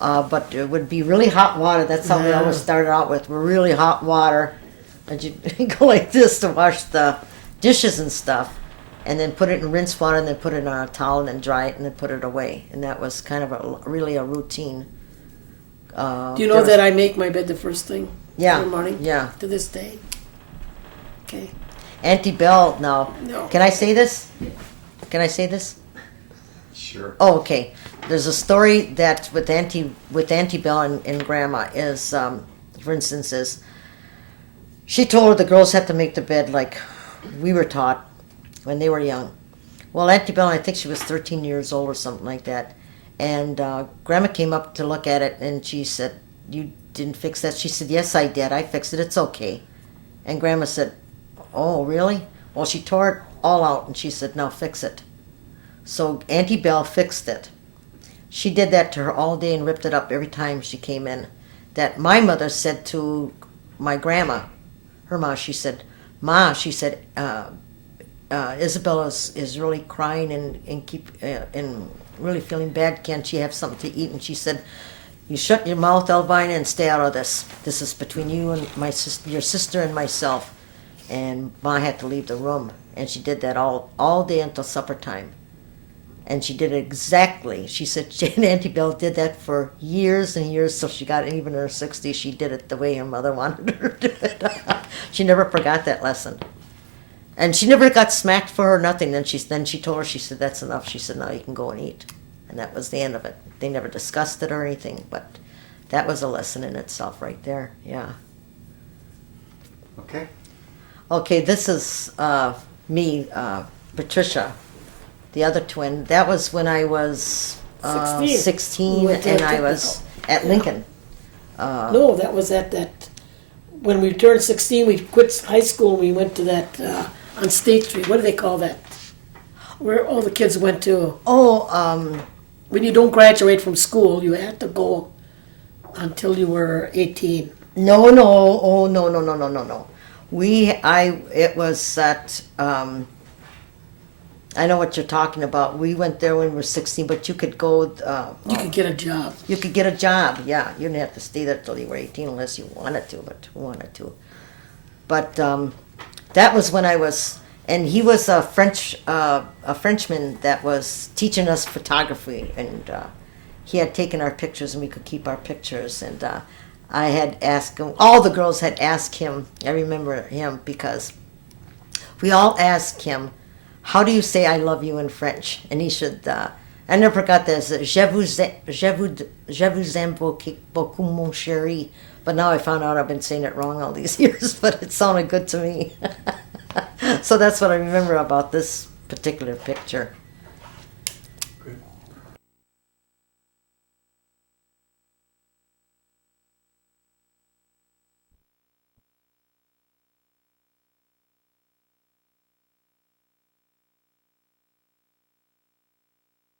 but it would be really hot water. That's how we always started out with, really hot water. And you'd go like this to wash the dishes and stuff, and then put it in rinse water, and then put it on a towel, and then dry it, and then put it away. And that was kind of really a routine. Do you know that I make my bed the first thing every morning? Yeah. To this day. Okay. Auntie Belle, now, No. can I say this? Can I say this? Sure. Oh, okay. There's a story that with Auntie Belle and Grandma is, for instance, is she told her the girls had to make the bed like we were taught when they were young. Well, Auntie Belle, I think she was 13 years old or something like that, and Grandma came up to look at it, and she said, "You didn't fix that?" She said, "Yes, I did. I fixed it. It's okay." And Grandma said, "Oh, really?" Well, she tore it all out, and she said, "Now fix it." So Auntie Belle fixed it. She did that to her all day and ripped it up every time she came in. That my mother said to my grandma, her mom, she said, "Ma," she said, "Isabella is really crying and really feeling bad. Can't she have something to eat?" And she said, "You shut your mouth, Elvina, and stay out of this. This is between you and your sister and myself." And Ma had to leave the room, and she did that all day until supper time. And she did it exactly. She said Auntie Belle did that for years and years, so she got even in her 60s. She did it the way her mother wanted her to do it. She never forgot that lesson. And she never got smacked for her, nothing. Then she told her, she said, "That's enough." She said, "Now you can go and eat." And that was the end of it. They never discussed it or anything, but that was a lesson in itself right there. Yeah. Okay. Okay, this is me, Patricia, the other twin. That was when I was 16 We went to and a I was at Lincoln. No, that was at that. When we turned 16, we quit high school. We went to that on State Street. What do they call that? Where all the kids went to. When you don't graduate from school, you had to go until you were 18. No. Oh, no. It was at, I know what you're talking about. We went there when we were 16, but you could go. You could get a job. You could get a job, yeah. You didn't have to stay there till you were 18 unless you wanted to, but who wanted to? But that was when I was, and he was a Frenchman that was teaching us photography, and he had taken our pictures, and we could keep our pictures, and I had asked him, all the girls had asked him, I remember him, because we all asked him, "How do you say I love you in French?" And he should, I never forgot this, je vous aime beaucoup, mon chéri. But now I found out I've been saying it wrong all these years, but it sounded good to me. So that's what I remember about this particular picture.